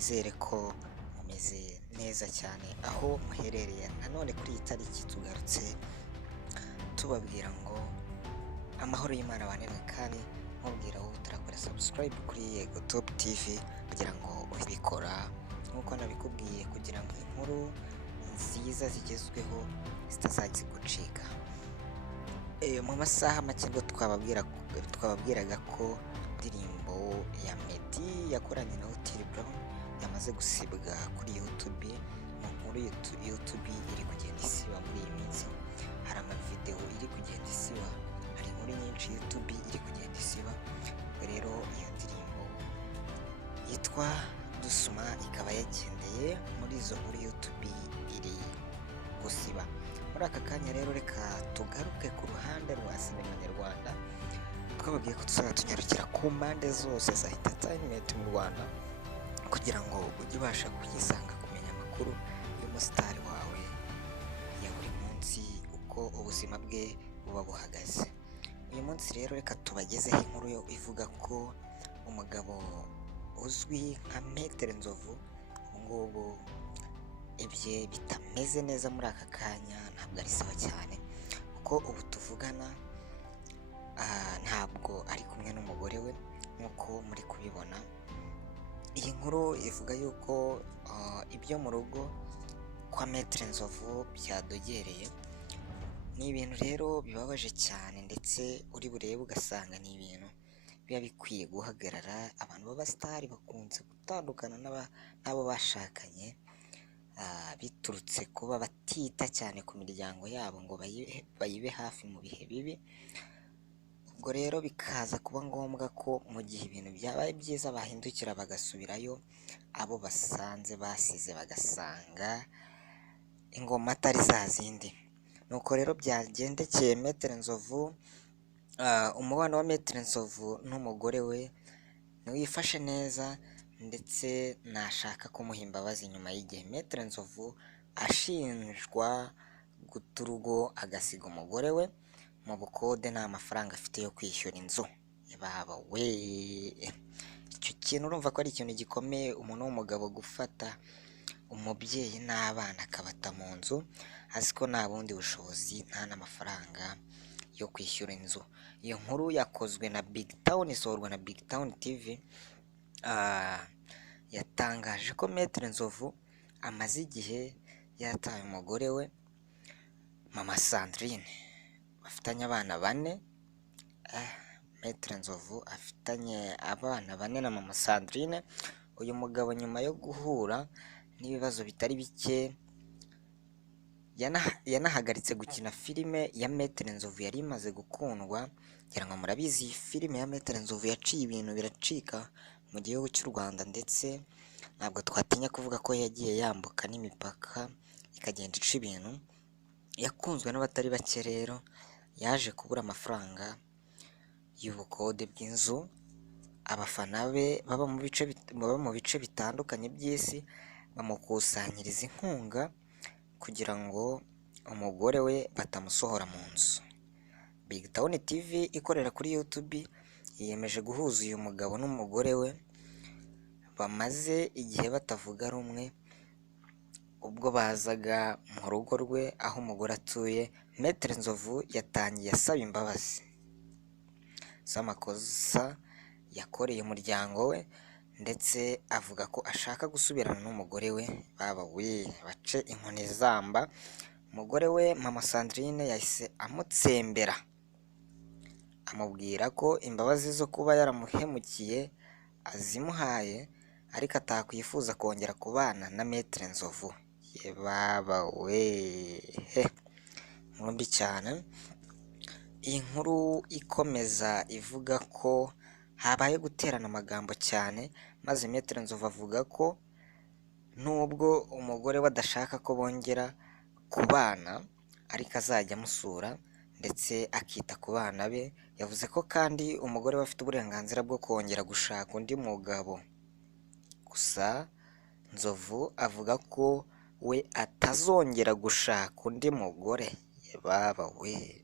Nizere ko mumeze neza cyane aho muherereye. Nanone kuri iyi tariki tugarutse tubabwira ngo amahoro y'Imana abane namwe, kandi mubwira wowe utarakora subscribe kuri Yego Top TV kugira ngo ubikora nk'uko nabikubwiye, kugira ngo inkuru nziza zigezweho zitazajya zigucika. Mu masaha make ngo twababwiraga ko indirimbo ya Meddy yakoranye na Otile Brown yamaze gusibwa kuri YouTube. Mu nkuru YouTube iri kugenda isiba muri iyi minsi, hari amavideo iri kugenda isiba, hari inkuru nyinshi YouTube iri kugenda isiba. Rero iyo ndirimbo yitwa Dusuma ikaba yagendeye muri izo nkuru YouTube iri gusiba. Muri aka kanya rero reka tugaruke ku ruhande rwa sinema nyarwanda. Twababwiye ko tuzajya tunyarukira ku mpande zose za entertainment mu Rwanda kugira ngo ujye ubasha kuyisanga, kumenya amakuru y'umusitari wawe ya buri munsi, uko ubuzima bwe buba buhagaze. Uyu munsi rero reka tubagezeho inkuru yo ivuga ko umugabo uzwi nka Maître Nzovu ubungubu ibye bitameze neza muri aka kanya, ntabwo ari sawa cyane kuko ubu tuvugana ntabwo ari kumwe n'umugore we nk'uko muri kubibona. Iyi nkuru ivuga yuko ibyo mu rugo kwa Maître Nzovu byadogereye. Ni ibintu rero bibabaje cyane, ndetse uri burebe ugasanga ni ibintu biba bikwiye guhagarara. Abantu b'abasitari bakunze gutandukana n'abo bashakanye biturutse kuba batita cyane ku miryango yabo ngo bayibe hafi mu bihe bibi. Ubwo rero bikaza kuba ngombwa ko mu gihe ibintu byabaye byiza bahindukira bagasubirayo abo basanze basize, bagasanga ingoma atari za zindi. Nuko rero byagendekeye Maître Nzovu. Umubano wa Maître Nzovu n'umugore we ntiwifashe neza, ndetse nashaka kumuha imbabazi nyuma y'igihe Maître Nzovu ashinjwa guta urugo agasiga umugore we mu bukode nta mafaranga afite yo kwishyura inzu. Baba we, icyo kintu urumva ko ari ikintu gikomeye, umuntu w'umugabo gufata umubyeyi n'abana akabata mu nzu azi ko nta bundi bushobozi, nta n'amafaranga yo kwishyura inzu. Iyo nkuru yakozwe na Big Town, isohorwa na Big Town TV. Yatangaje ko Maître Nzovu amaze igihe yataye umugore we Mama Sandrine, bafitanye abana bane. Maître Nzovu afitanye abana bane na Mama Sandrine. Uyu mugabo nyuma yo guhura n'ibibazo bitari bike yanahagaritse gukina filime ya Maître Nzovu yari imaze gukundwa. Ngira ngo murabizi iyi filime ya Maître Nzovu yaciye ibintu biracika mu gihugu cy'u Rwanda, ndetse ntabwo twatinya kuvuga ko yagiye yambuka n'imipaka ikagenda ica ibintu. Yakunzwe n'abatari bake, rero yaje kubura amafaranga y'ubukode bw'inzu. Abafana be baba mu bice bitandukanye by'isi bamukusanyiriza inkunga kugira ngo umugore we batamusohora mu nzu. Big Town TV ikorera kuri YouTube yiyemeje guhuza uyu mugabo n'umugore we bamaze igihe batavuga rumwe. Ubwo bazaga mu rugo rwe aho umugore atuye, Maître Nzovu yatangiye asaba imbabazi z'amakosa yakoreye umuryango we, ndetse avuga ko ashaka gusubirana n'umugore we. Baba we, bace inkoni zamba. Umugore we Mama Sandrine yahise amutsembera, amubwira ko imbabazi zo kuba yaramuhemukiye azimuhaye, ariko atakwifuza kongera kubana na Maître Nzovu. Baba we, nkuru mbi cyane. Iyi nkuru ikomeza ivuga ko habaye guterana amagambo cyane, maze Maître Nzovu avuga ko nubwo umugore we adashaka ko bongera kubana, ariko azajya amusura ndetse akita ku bana be. Yavuze ko kandi umugore we afite uburenganzira bwo kongera gushaka undi mugabo. Gusa Nzovu avuga ko we atazongera gushaka undi mugore. Baba we,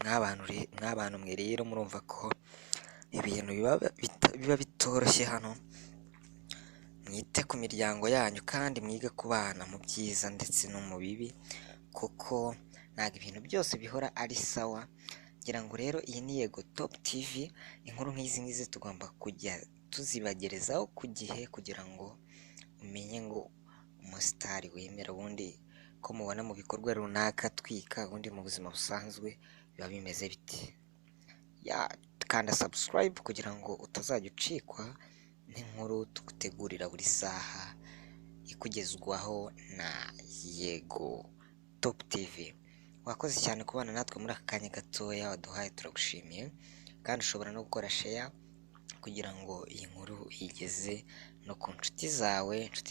mw'abantu mwe rero murumva ko ibintu biba bitoroshye hano. mwite ku miryango yanyu kandi mwige kubana mu byiza ndetse no mu bibi, kuko ntabwo ibintu byose bihora ari sawa. Ngira ngo rero iyi ni Yego Top TV, inkuru nk'izi ngizi tugomba kujya tuzibagerezaho ku gihe kugira ngo umenye ngo umusitari wemera ubundi ko mubona mu bikorwa runaka atwika, ubundi mu buzima busanzwe biba bimeze biti. Kanda subscribe kugira ngo utazajya ucikwa n'inkuru tugutegurira buri saha ikugezwaho na Yego Top TV. Wakoze cyane kubana natwe muri aka kanya gatoya waduhaye, turagushimiye. Kandi ushobora no gukora share kugira ngo iyi nkuru igeze no ku inshuti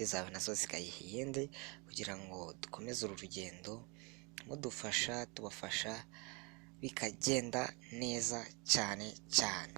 zawe nazo zikayihinde, kugira ngo dukomeze uru rugendo mudufasha tubafasha bikagenda neza cyane cyane.